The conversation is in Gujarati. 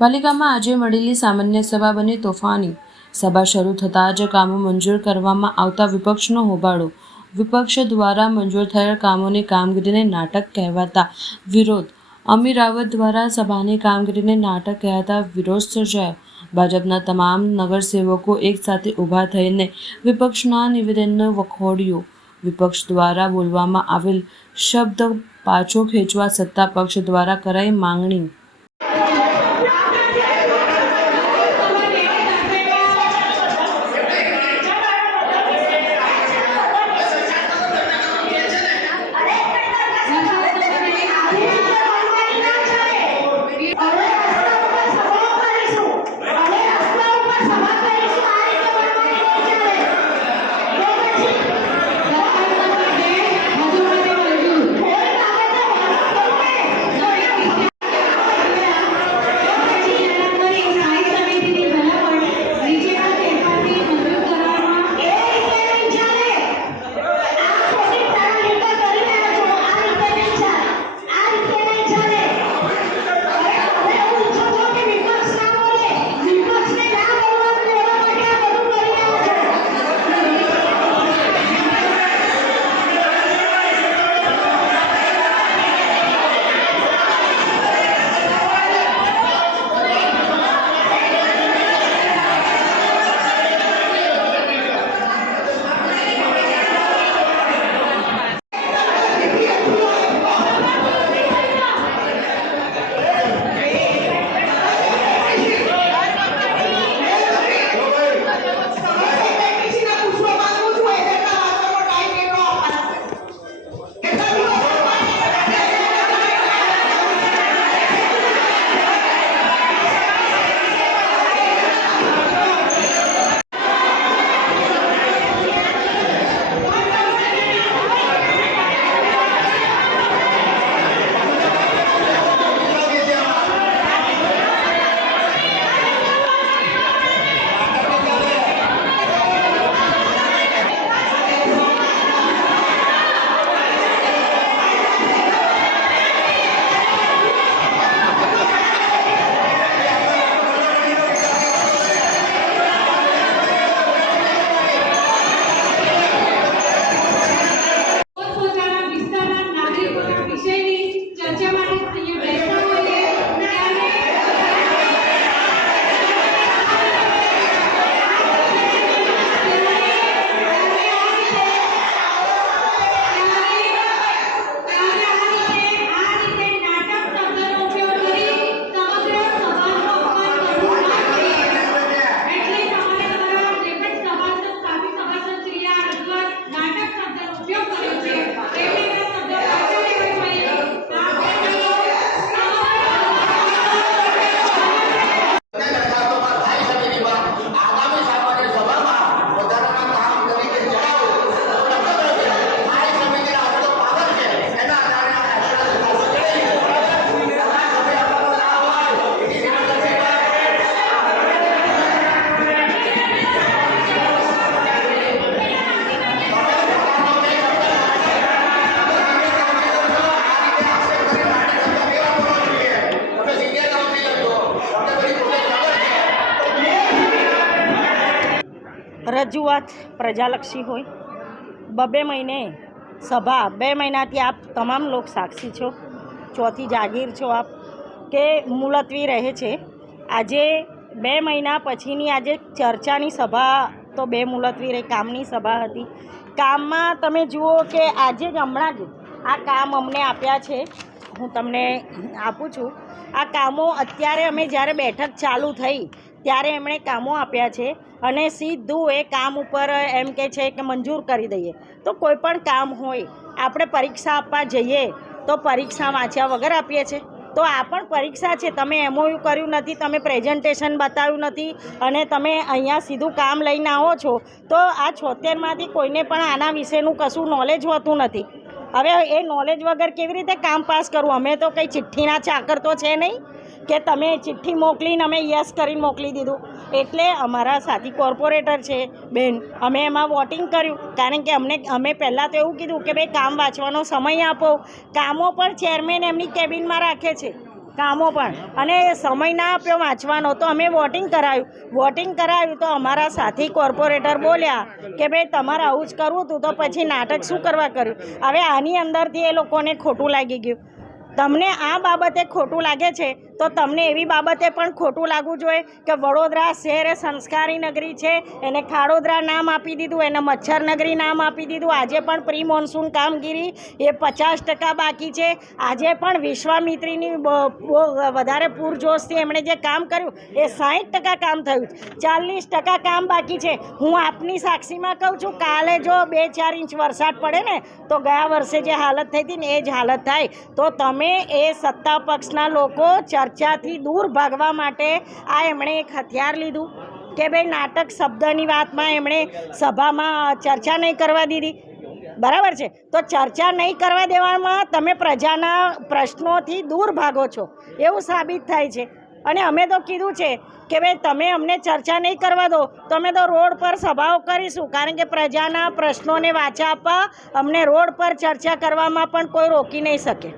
પાલિકામાં આજે મળેલી સામાન્ય સભા બની તોફાની। સભા શરૂ થતાં જ કામો મંજૂર કરવામાં આવતા વિપક્ષનો હોબાળો। વિપક્ષ દ્વારા મંજૂર થયેલ કામોની કામગીરીને નાટક કહેવાતા વિરોધ। અમી રાવત દ્વારા સભાની કામગીરીને નાટક કહેવાતા વિરોધ સર્જાયો। ભાજપના તમામ નગરસેવકો એક સાથે ઊભા થઈને વિપક્ષના નિવેદનને વખોડ્યું। વિપક્ષ દ્વારા બોલવામાં આવેલ શબ્દ પાછો ખેંચવા સત્તા પક્ષ દ્વારા કરાઈ માંગણી। રજૂઆત પ્રજાલક્ષી હોય। બબે મહિને સભા, 2 મહિનાથી આપ તમામ લોક સાક્ષી છો, ચોથી જાગીર છો આપ કે મુલતવી રહે છે। આજે 2 મહિના પછીની આજે ચર્ચાની સભા તો 2 મુલતવી રહી, કામની સભા હતી। કામમાં તમે જુઓ કે આજે જ હમણાં જ આ કામ અમને આપ્યા છે, હું તમને આપું છું। આ કામો અત્યારે અમે જ્યારે બેઠક ચાલુ થઈ ત્યારે એમણે કામો આપ્યા છે અને સીધું એ કામ ઉપર એમ કહે છે કે મંજૂર કરી દઈએ। તો કોઈ પણ કામ હોય, આપણે પરીક્ષા આપવા જઈએ તો પરીક્ષા વાંચ્યા વગર આપીએ છીએ, તો આ પણ પરીક્ષા છે। તમે એમઓયુ કર્યું નથી, તમે પ્રેઝન્ટેશન બતાવ્યું નથી અને તમે અહીંયા સીધું કામ લઈને આવો છો, તો આ 76માંથી કોઈને પણ આના વિશેનું કશું નોલેજ હોતું નથી। હવે એ નોલેજ વગર કેવી રીતે કામ પાસ કરવું? અમે તો કંઈ ચિઠ્ઠીના ચાકર તો છે નહીં કે તમે ચિઠ્ઠી મોકલીને અમે યસ કરીને મોકલી દીધું। એટલે અમારા સાથી કોર્પોરેટર છે બેન, અમે એમાં વોટિંગ કર્યું, કારણ કે અમે પહેલાં તો એવું કીધું કે ભાઈ કામ વાંચવાનો સમય આપો। કામો પણ ચેરમેન એમની કેબિનમાં રાખે છે, કામો પણ, અને સમય ના આપ્યો વાંચવાનો તો અમે વોટિંગ કરાવ્યું તો અમારા સાથી કોર્પોરેટર બોલ્યા કે ભાઈ તમારે આવું જ કરવું હતું તો પછી નાટક શું કરવા કર્યું. હવે આની અંદરથી એ લોકોને ખોટું લાગી ગયું. તમને આ બાબતે ખોટું લાગે છે તો તમને એવી બાબતે પણ ખોટું લાગવું જોઈએ કે વડોદરા શહેર એ સંસ્કારી નગરી છે, એને ખાડોદરા નામ આપી દીધું, એને મચ્છર નગરી નામ આપી દીધું. આજે પણ પ્રી મોન્સૂન કામગીરી એ 50% બાકી છે. આજે પણ વિશ્વામિત્રીની બહુ વધારે પૂરજોશથી એમણે જે કામ કર્યું એ 60% કામ થયું, 40% કામ બાકી છે. હું આપની સાક્ષીમાં કહું છું, કાલે જો 2-4 ઇંચ વરસાદ પડે ને તો ગયા વર્ષે જે હાલત થઈ હતી ને એ જ હાલત થાય. તો તમે એ સત્તા પક્ષના લોકો ચર્ચાથી દૂર ભાગવા માટે આ એમણે એક હથિયાર લીધું કે ભાઈ નાટક શબ્દની વાતમાં એમણે સભામાં ચર્ચા નહીં કરવા દીધી. બરાબર છે, તો ચર્ચા નહીં કરવા દેવામાં તમે પ્રજાના પ્રશ્નોથી દૂર ભાગો છો એવું સાબિત થાય છે. અને અમે તો કીધું છે કે ભાઈ તમે અમને ચર્ચા નહીં કરવા દો તો અમે તો રોડ પર સભાઓ કરીશું, કારણ કે પ્રજાના પ્રશ્નોને વાચા આપવા અમને રોડ પર ચર્ચા કરવામાં પણ કોઈ રોકી નહીં શકે.